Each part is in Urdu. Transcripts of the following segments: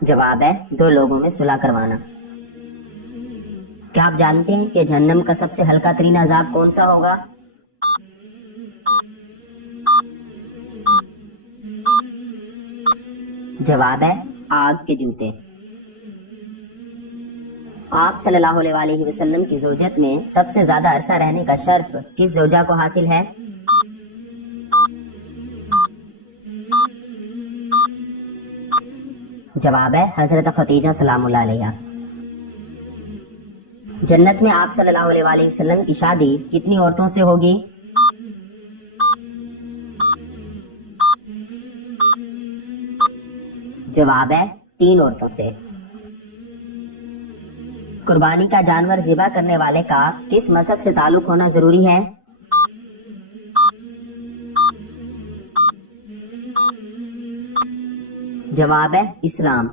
جواب ہے دو لوگوں میں صلح کروانا۔ کیا آپ جانتے ہیں کہ جہنم کا سب سے ہلکا ترین عذاب کون سا ہوگا؟ جواب ہے آگ کے جوتے۔ آپ صلی اللہ علیہ وآلہ وسلم کی زوجت میں سب سے زیادہ عرصہ رہنے کا شرف کس زوجہ کو حاصل ہے؟ جواب ہے حضرت خدیجہ سلام اللہ علیہا۔ جنت میں آپ صلی اللہ علیہ وآلہ وسلم کی شادی کتنی عورتوں سے ہوگی؟ جواب ہے 3 عورتوں سے۔ قربانی کا جانور ذبح کرنے والے کا کس مذہب سے تعلق ہونا ضروری ہے؟ جواب ہے اسلام۔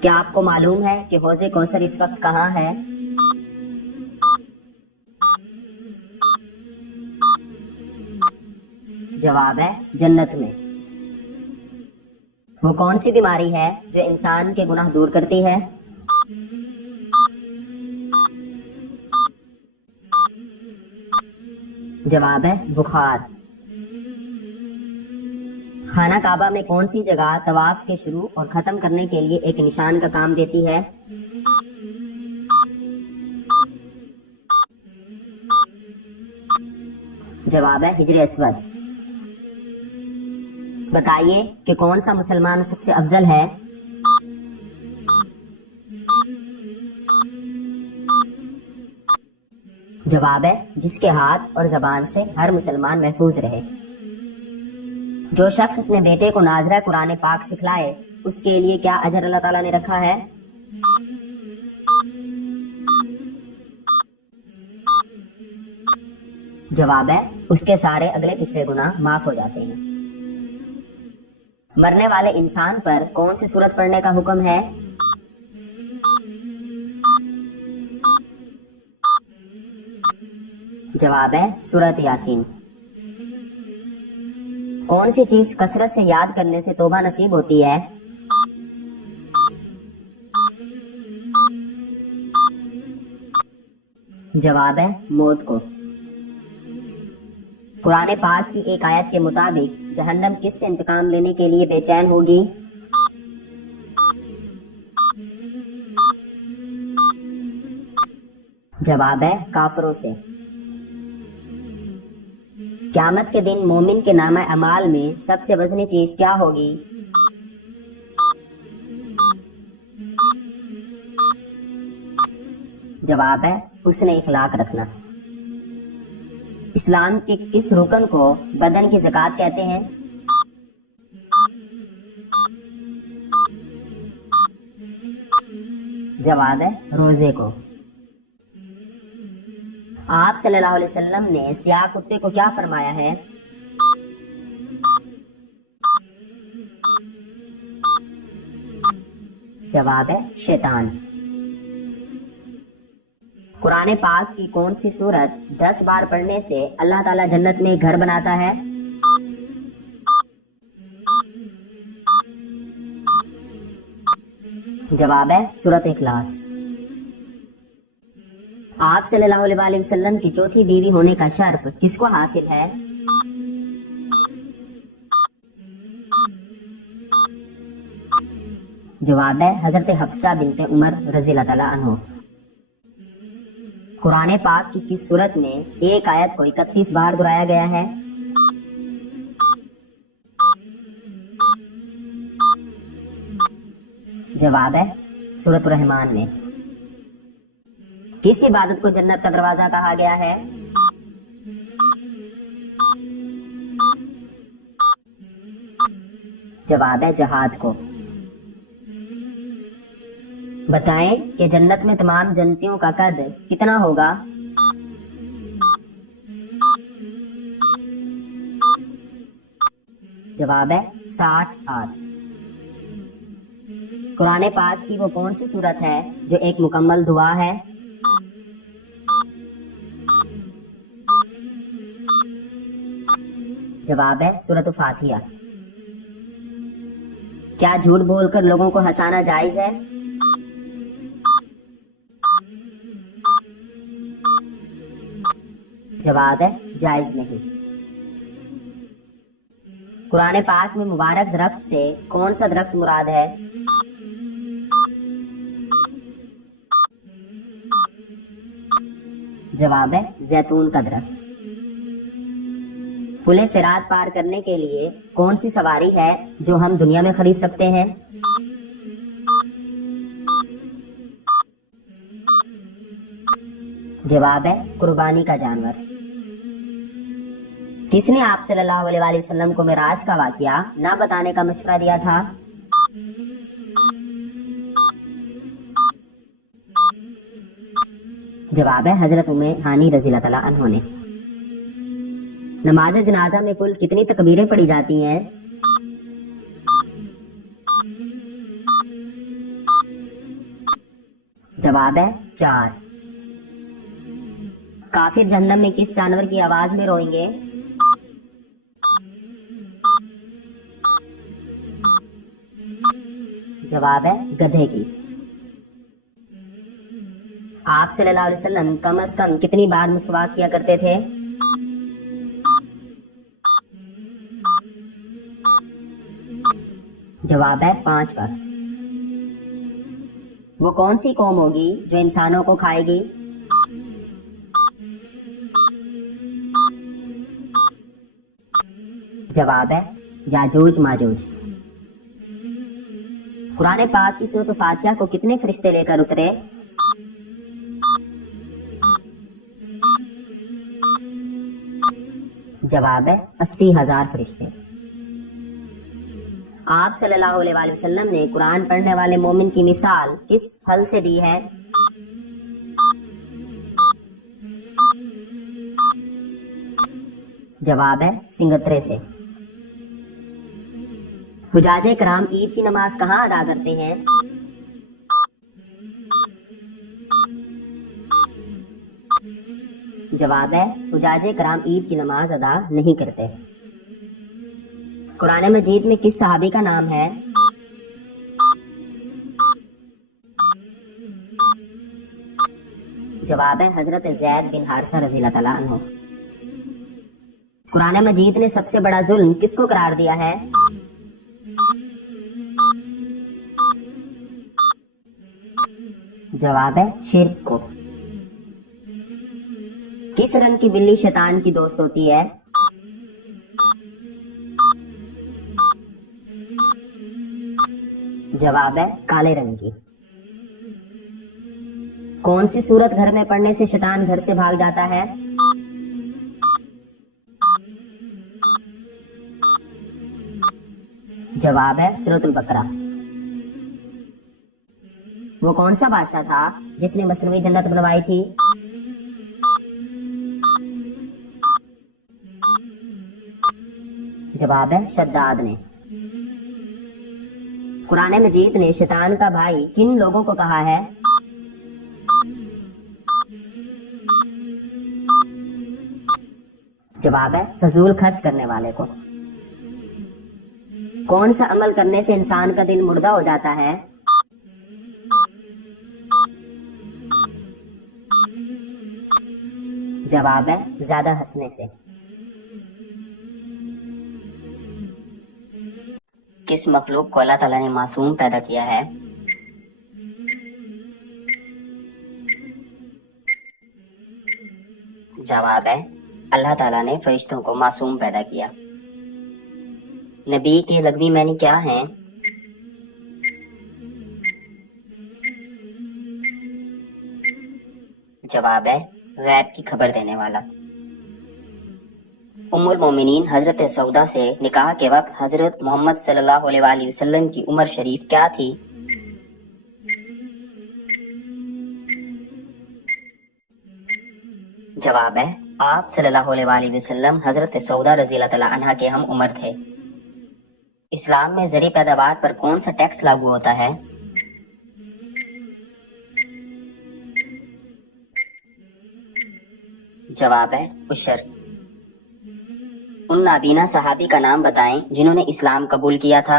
کیا آپ کو معلوم ہے کہ حوض کوثر اس وقت کہاں ہے؟ جواب ہے جنت میں۔ وہ کون سی بیماری ہے جو انسان کے گناہ دور کرتی ہے؟ جواب ہے بخار۔ خانہ کعبہ میں کون سی جگہ طواف کے شروع اور ختم کرنے کے لیے ایک نشان کا کام دیتی ہے؟ جواب ہے حجر اسود۔ بتائیے کہ کون سا مسلمان سب سے افضل ہے؟ جواب ہے جس کے ہاتھ اور زبان سے ہر مسلمان محفوظ رہے۔ جو شخص اپنے بیٹے کو ناظرہ قرآن پاک سکھلائے اس کے لیے کیا اجر اللہ تعالیٰ نے رکھا ہے؟ جواب ہے اس کے سارے اگلے پچھلے گناہ معاف ہو جاتے ہیں۔ مرنے والے انسان پر کون سی سورت پڑھنے کا حکم ہے؟ جواب ہے سورت یاسین۔ کون سی چیز کثرت سے یاد کرنے سے توبہ نصیب ہوتی ہے؟ جواب ہے موت کو۔ قرآن پاک کی ایک آیت کے مطابق جہنم کس سے انتقام لینے کے لیے بے چین ہوگی؟ جواب ہے کافروں سے۔ قیامت کے دن مومن کے نامہ اعمال میں سب سے وزنی چیز کیا ہوگی؟ جواب ہے حسن اخلاق رکھنا۔ اسلام کے کس رکن کو بدن کی زکوٰۃ کہتے ہیں؟ جواب ہے روزے کو۔ آپ صلی اللہ علیہ وسلم نے سیاہ کتے کو کیا فرمایا ہے؟ جواب ہے شیطان۔ قرآن پاک کی کون سی سورت 10 بار پڑھنے سے اللہ تعالیٰ جنت میں گھر بناتا ہے؟ جواب ہے سورت اخلاص۔ آپ صلی اللہ علیہ وآلہ وسلم کی چوتھی بیوی ہونے کا شرف کس کو حاصل ہے؟ جواب ہے حضرت حفصہ بنت عمر رضی اللہ تعالیٰ عنہ۔ قرآن پاک کی کس سورت میں ایک آیت کو 31 بار دہرایا گیا ہے؟ جواب ہے سورۃ الرحمن میں۔ کس عبادت کو جنت کا دروازہ کہا گیا ہے؟ جواب ہے جہاد کو۔ بتائیں کہ جنت میں تمام جنتیوں کا قد کتنا ہوگا؟ جواب ہے 60 ہاتھ۔ قرآن پاک کی وہ کون سی سورت ہے جو ایک مکمل دعا ہے؟ جواب ہے سورۃ فاتحہ۔ کیا جھوٹ بول کر لوگوں کو ہنسانا جائز ہے؟ جواب ہے جائز نہیں۔ قرآن پاک میں مبارک درخت سے کون سا درخت مراد ہے؟ جواب ہے زیتون کا درخت۔ پل صراط پار کرنے کے لیے کون سی سواری ہے جو ہم دنیا میں خرید سکتے ہیں؟ جواب ہے قربانی کا جانور۔ کس نے آپ صلی اللہ علیہ وآلہ وسلم کو معراج کا واقعہ نہ بتانے کا مشورہ دیا تھا؟ جواب ہے حضرت ام ہانی رضی اللہ تعالیٰ عنہ نے۔ نماز جنازہ میں کل کتنی تکبیریں پڑھی جاتی ہیں؟ جواب ہے 4۔ کافر جہنم میں کس جانور کی آواز میں روئیں گے؟ جواب ہے گدھے کی۔ آپ صلی اللہ علیہ وسلم کم از کم کتنی بار مسواک کیا کرتے تھے؟ جواب ہے 5 وقت۔ وہ کون سی قوم ہوگی جو انسانوں کو کھائے گی؟ جواب ہے یاجوج ماجوج۔ قرآن پاک کی سورۃ فاتحہ کو کتنے فرشتے لے کر اترے؟ جواب ہے 80,000 فرشتے۔ آپ صلی اللہ علیہ وآلہ وسلم نے قرآن پڑھنے والے مومن کی مثال کس پھل سے دی ہے؟ جواب ہے سنگترے سے۔ حجاج کرام عید کی نماز کہاں ادا کرتے ہیں؟ جواب ہے حجاج کرام عید کی نماز ادا نہیں کرتے۔ قرآن مجید میں کس صحابی کا نام ہے؟ جواب ہے حضرت زید بن حارثہ رضی اللہ تعالیٰ عنہ۔ قرآن مجید نے سب سے بڑا ظلم کس کو قرار دیا ہے؟ جواب ہے شرک کو۔ کس رنگ کی بلی شیطان کی دوست ہوتی ہے؟ جواب ہے کالے رنگ کی۔ کون سی سورت گھر میں پڑھنے سے شیطان گھر سے بھاگ جاتا ہے؟ جواب ہے سورۃ البقرہ۔ وہ کون سا بادشاہ تھا جس نے مصنوعی جنت بنوائی تھی؟ جواب ہے شداد نے۔ قرآن مجید نے شیطان کا بھائی کن لوگوں کو کہا ہے؟ جواب ہے فضول خرچ کرنے والے کو۔ کون سا عمل کرنے سے انسان کا دل مردہ ہو جاتا ہے؟ جواب ہے زیادہ ہنسنے سے۔ کس مخلوق کو اللہ تعالیٰ نے معصوم پیدا کیا ہے؟ جواب ہے اللہ تعالیٰ نے فرشتوں کو معصوم پیدا کیا۔ نبی کے لغوی معنی کیا ہیں؟ جواب ہے غیب کی خبر دینے والا۔ ام المومنین حضرت سودا سے نکاح کے وقت حضرت محمد صلی اللہ علیہ وآلہ وسلم کی عمر شریف کیا تھی؟ جواب ہے آپ صلی اللہ علیہ وآلہ وسلم حضرت سودا رضی اللہ تعالیٰ عنہ کے ہم عمر تھے۔ اسلام میں زرعی پیداوار پر کون سا ٹیکس لاگو ہوتا ہے؟ جواب ہے عشر۔ ان نابینا صحابی کا نام بتائیں جنہوں نے اسلام قبول کیا تھا۔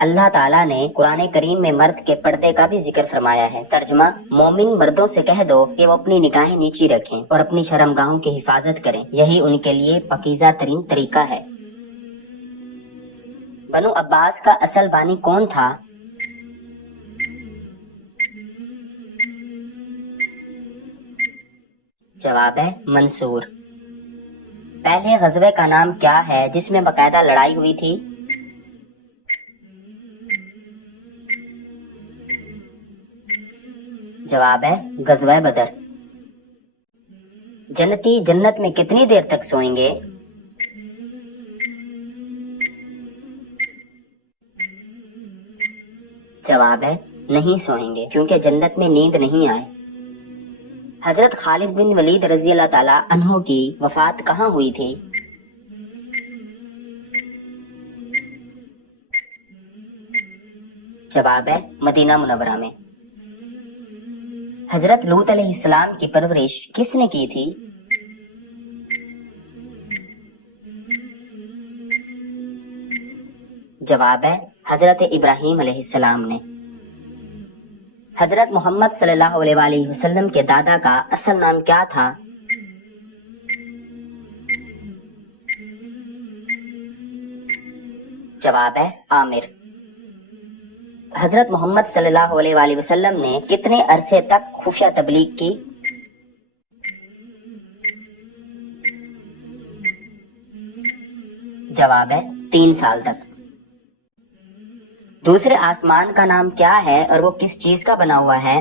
اللہ تعالیٰ نے قرآن کریم میں مرد کے پردے کا بھی ذکر فرمایا ہے۔ ترجمہ: مومن مردوں سے کہہ دو کہ وہ اپنی نگاہیں نیچی رکھیں اور اپنی شرمگاہوں کی حفاظت کریں، یہی ان کے لیے پاکیزہ ترین طریقہ ہے۔ بنو عباس کا اصل بانی کون تھا؟ جواب ہے منصور۔ پہلے غزوے کا نام کیا ہے جس میں باقاعدہ لڑائی ہوئی تھی؟ جواب ہے غزوہ بدر۔ جنتی جنت میں کتنی دیر تک سوئیں گے؟ جواب ہے نہیں سوئیں گے، کیونکہ جنت میں نیند نہیں آئے۔ حضرت خالد بن ولید رضی اللہ تعالیٰ عنہ کی وفات کہاں ہوئی تھی؟ جواب ہے مدینہ منورہ میں۔ حضرت لوط علیہ السلام کی پرورش کس نے کی تھی؟ جواب ہے حضرت ابراہیم علیہ السلام نے۔ حضرت محمد صلی اللہ علیہ وآلہ وسلم کے دادا کا اصل نام کیا تھا؟ جواب ہے عامر۔ حضرت محمد صلی اللہ علیہ وآلہ وسلم نے کتنے عرصے تک خفیہ تبلیغ کی؟ جواب ہے 3 سال تک۔ دوسرے آسمان کا نام کیا ہے اور وہ کس چیز کا بنا ہوا ہے؟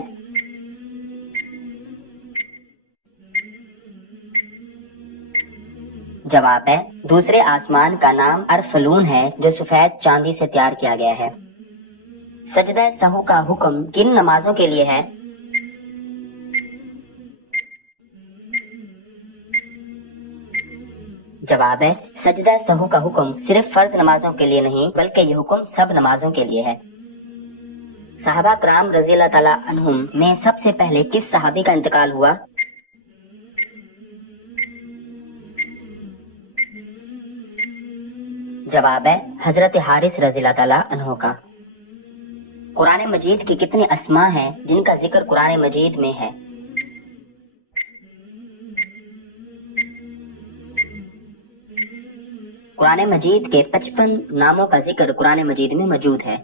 جواب ہے دوسرے آسمان کا نام ارفلون ہے، جو سفید چاندی سے تیار کیا گیا ہے۔ سجدہ سہو کا حکم کن نمازوں کے لیے ہے؟ جواب ہے سجدہ سہو کا حکم صرف فرض نمازوں کے لیے نہیں، بلکہ یہ حکم سب نمازوں کے لیے ہے۔ صحابہ کرام رضی اللہ تعالیٰ عنہم میں سب سے پہلے کس صحابی کا انتقال ہوا؟ جواب ہے حضرت حارث رضی اللہ تعالیٰ عنہ کا۔ قرآن مجید کی کتنے اسماء ہیں جن کا ذکر قرآن مجید میں ہے؟ قرآن مجید کے 55 ناموں کا ذکر قرآن مجید میں موجود ہے۔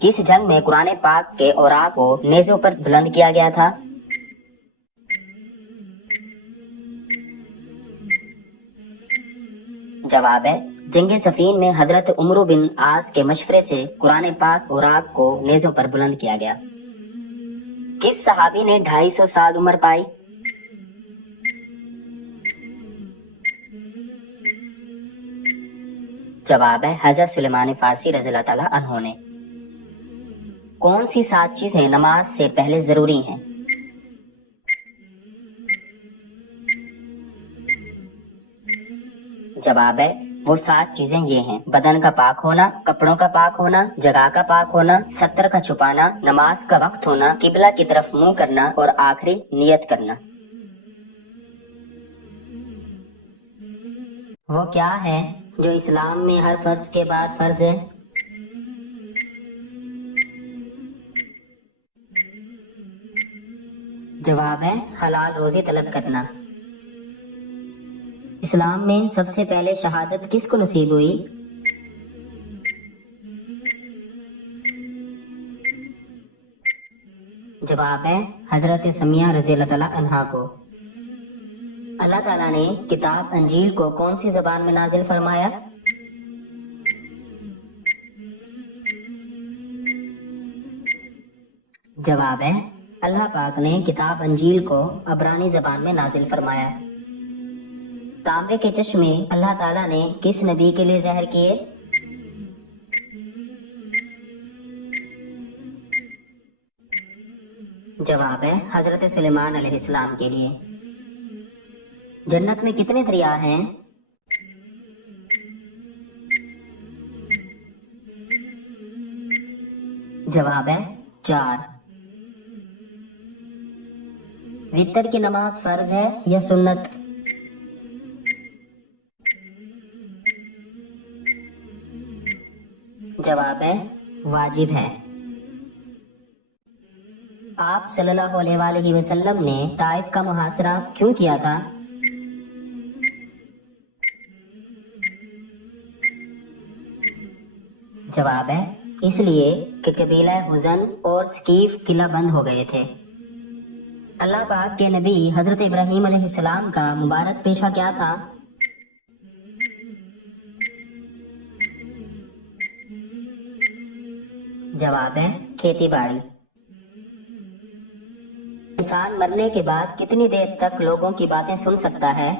کس جنگ میں قرآن پاک کے اوراق کو نیزوں پر بلند کیا گیا تھا؟ جواب ہے جنگ صفین میں حضرت عمرو بن عاص کے مشورے سے قرآن پاک اوراق کو نیزوں پر بلند کیا گیا۔ کس صحابی نے 250 سال عمر پائی؟ جواب ہے حضرت سلیمان فارسی رضی اللہ تعالیٰ عنہ نے۔ کون سی 7 چیزیں نماز سے پہلے ضروری ہیں؟ جواب ہے وہ 7 چیزیں یہ ہیں: بدن کا پاک ہونا، کپڑوں کا پاک ہونا، جگہ کا پاک ہونا، ستر کا چھپانا، نماز کا وقت ہونا، قبلہ کی طرف منہ کرنا اور آخری نیت کرنا۔ وہ کیا ہے جو اسلام میں ہر فرض کے بعد فرض ہے؟ جواب ہے حلال روزی طلب کرنا۔ اسلام میں سب سے پہلے شہادت کس کو نصیب ہوئی؟ جواب ہے حضرت سمیہ رضی اللہ تعالیٰ عنہا کو۔ اللہ تعالیٰ نے کتاب انجیل کو کون سی زبان میں نازل فرمایا؟ جواب ہے اللہ پاک نے کتاب انجیل کو عبرانی زبان میں نازل فرمایا۔ تانبے کے چشمے اللہ تعالیٰ نے کس نبی کے لیے ظاہر کیے؟ جواب ہے حضرت سلیمان علیہ السلام کے لیے۔ جنت میں کتنے دریا ہیں؟ جواب ہے 4۔ وتر کی نماز فرض ہے یا سنت؟ جواب واجب ہے۔ آپ صلی اللہ علیہ وآلہ وسلم نے طائف کا محاصرہ کیوں کیا تھا؟ جواب ہے اس لیے کہ قبیلہ حزن اور ثقیف قلعہ بند ہو گئے تھے۔ اللہ پاک کے نبی حضرت ابراہیم علیہ السلام کا مبارک پیشہ کیا تھا؟ جواب ہے کھیتی باڑی۔ انسان مرنے کے بعد کتنی دیر تک لوگوں کی باتیں سن سکتا ہے؟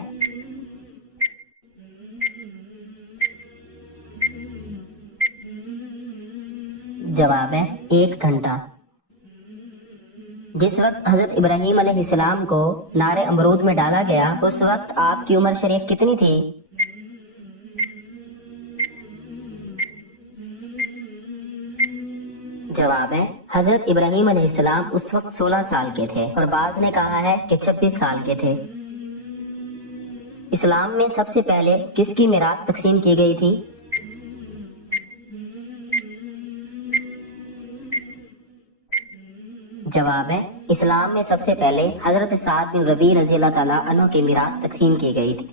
جواب ہے 1 گھنٹہ۔ جس وقت حضرت ابراہیم علیہ السلام کو نار امرود میں ڈالا گیا اس وقت آپ کی عمر شریف کتنی تھی؟ جواب ہے حضرت ابراہیم علیہ السلام اس وقت 16 سال کے تھے اور بعض نے کہا ہے کہ 26 سال کے تھے۔ اسلام میں سب سے پہلے کس کی میراث تقسیم کی گئی تھی؟ جواب ہے اسلام میں سب سے پہلے حضرت سعد بن ربیع رضی اللہ تعالیٰ عنہ کی میراث تقسیم کی گئی تھی۔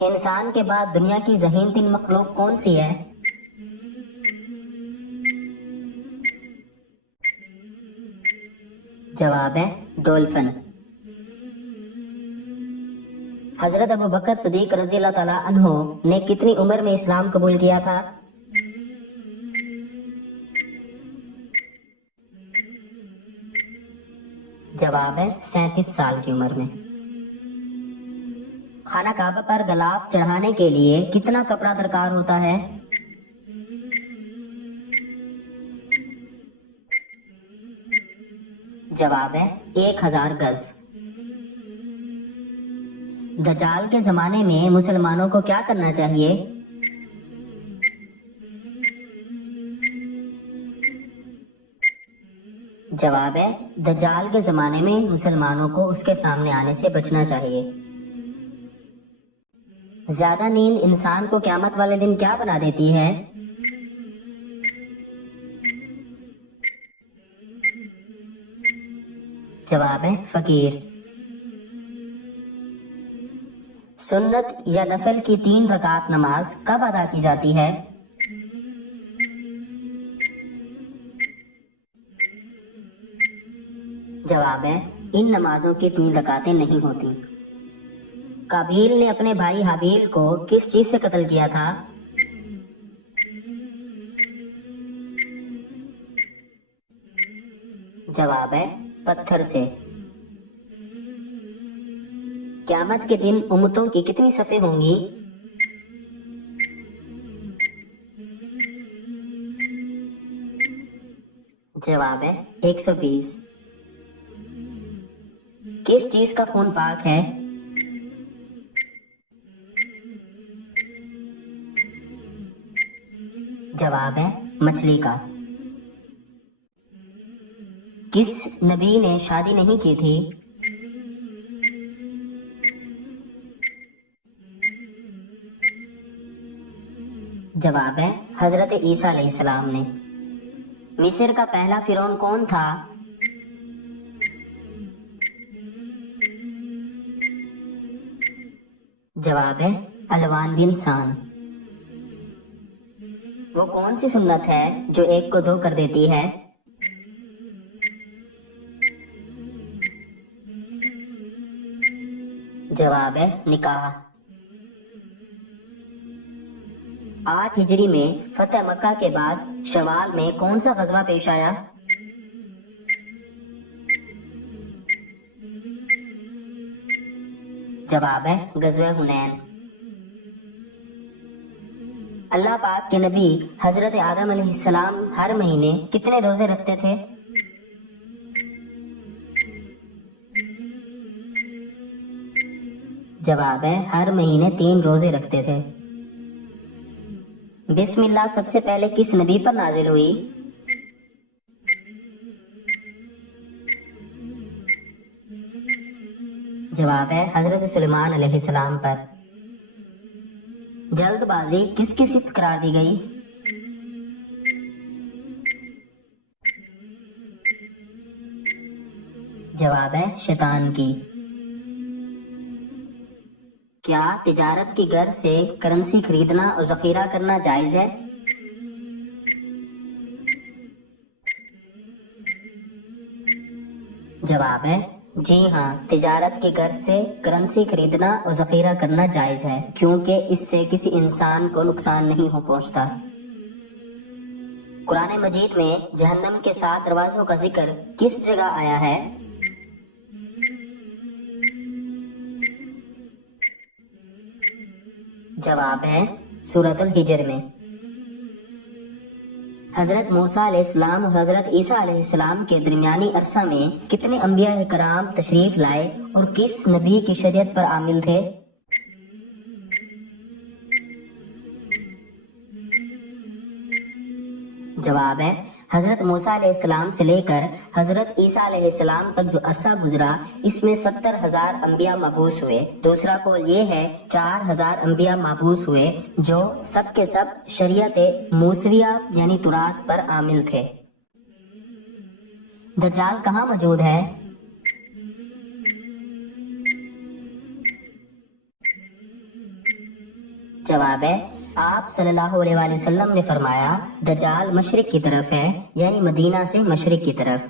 انسان کے بعد دنیا کی ذہین ترین مخلوق کون سی ہے؟ جواب ہے ڈولفن۔ حضرت ابو بکر صدیق رضی اللہ تعالیٰ عنہ نے کتنی عمر میں اسلام قبول کیا تھا؟ جواب ہے 37 سال کی عمر میں۔ خانہ کعبہ پر غلاف چڑھانے کے لیے کتنا کپڑا درکار ہوتا ہے؟ جواب ہے 1000 گز۔ دجال کے زمانے میں مسلمانوں کو کیا کرنا چاہیے؟ جواب ہے دجال کے زمانے میں مسلمانوں کو اس کے سامنے آنے سے بچنا چاہیے۔ زیادہ نیند انسان کو قیامت والے دن کیا بنا دیتی ہے؟ جواب ہے فقیر۔ سنت یا نفل کی 3 رکعت نماز کب ادا کی جاتی ہے؟ جواب ہے ان نمازوں کی 3 رکعتیں نہیں ہوتی۔ قابیل نے اپنے بھائی حابیل کو کس چیز سے قتل کیا تھا؟ جواب ہے پتھر سے۔ قیامت کے دن امتوں کی کتنی صفیں ہوں گی؟ جواب ہے 120۔ کس چیز کا خون پاک ہے؟ جواب ہے مچھلی کا۔ کس نبی نے شادی نہیں کی تھی؟ جواب ہے حضرت عیسیٰ علیہ السلام نے۔ مصر کا پہلا فرعون کون تھا؟ جواب ہے الوان بن سان۔ وہ کون سی سنت ہے جو 1 کو 2 کر دیتی ہے؟ جواب ہے نکاح۔ 8 ہجری میں فتح مکہ کے بعد شوال میں کون سا غزوہ پیش آیا؟ جواب ہے غزوہ حنین۔ اللہ پاک کے نبی حضرت آدم علیہ السلام ہر مہینے کتنے روزے رکھتے تھے؟ جواب ہے ہر مہینے 3 روزے رکھتے تھے۔ بسم اللہ سب سے پہلے کس نبی پر نازل ہوئی؟ جواب ہے حضرت سلیمان علیہ السلام پر۔ جلد بازی کس کی صفت قرار دی گئی؟ جواب ہے شیطان کی۔ کیا تجارت کی غرض سے کرنسی خریدنا اور ذخیرہ کرنا جائز ہے؟ جواب ہے جی ہاں، تجارت کی غرض سے کرنسی خریدنا اور ذخیرہ کرنا جائز ہے، کیونکہ اس سے کسی انسان کو نقصان نہیں ہو پہنچتا۔ قرآن مجید میں جہنم کے 7 دروازوں کا ذکر کس جگہ آیا ہے؟ جواب ہے سورۃ الحجر میں۔ حضرت موسیٰ علیہ السلام اور حضرت عیسیٰ علیہ السلام کے درمیانی عرصہ میں کتنے انبیاء کرام تشریف لائے اور کس نبی کی شریعت پر عامل تھے؟ جواب ہے حضرت موسیٰ علیہ السلام سے لے کر حضرت عیسیٰ علیہ السلام تک جو عرصہ گزرا، اس میں 70,000 انبیاء مبعوث ہوئے۔ دوسرا قول یہ ہے 4,000 انبیاء مبعوث ہوئے جو سب کے سب شریعت موسویہ یعنی تورات پر عامل تھے۔ دجال کہاں موجود ہے؟ جواب ہے آپ صلی اللہ علیہ وسلم نے فرمایا دجال مشرق کی طرف ہے، یعنی مدینہ سے مشرق کی طرف۔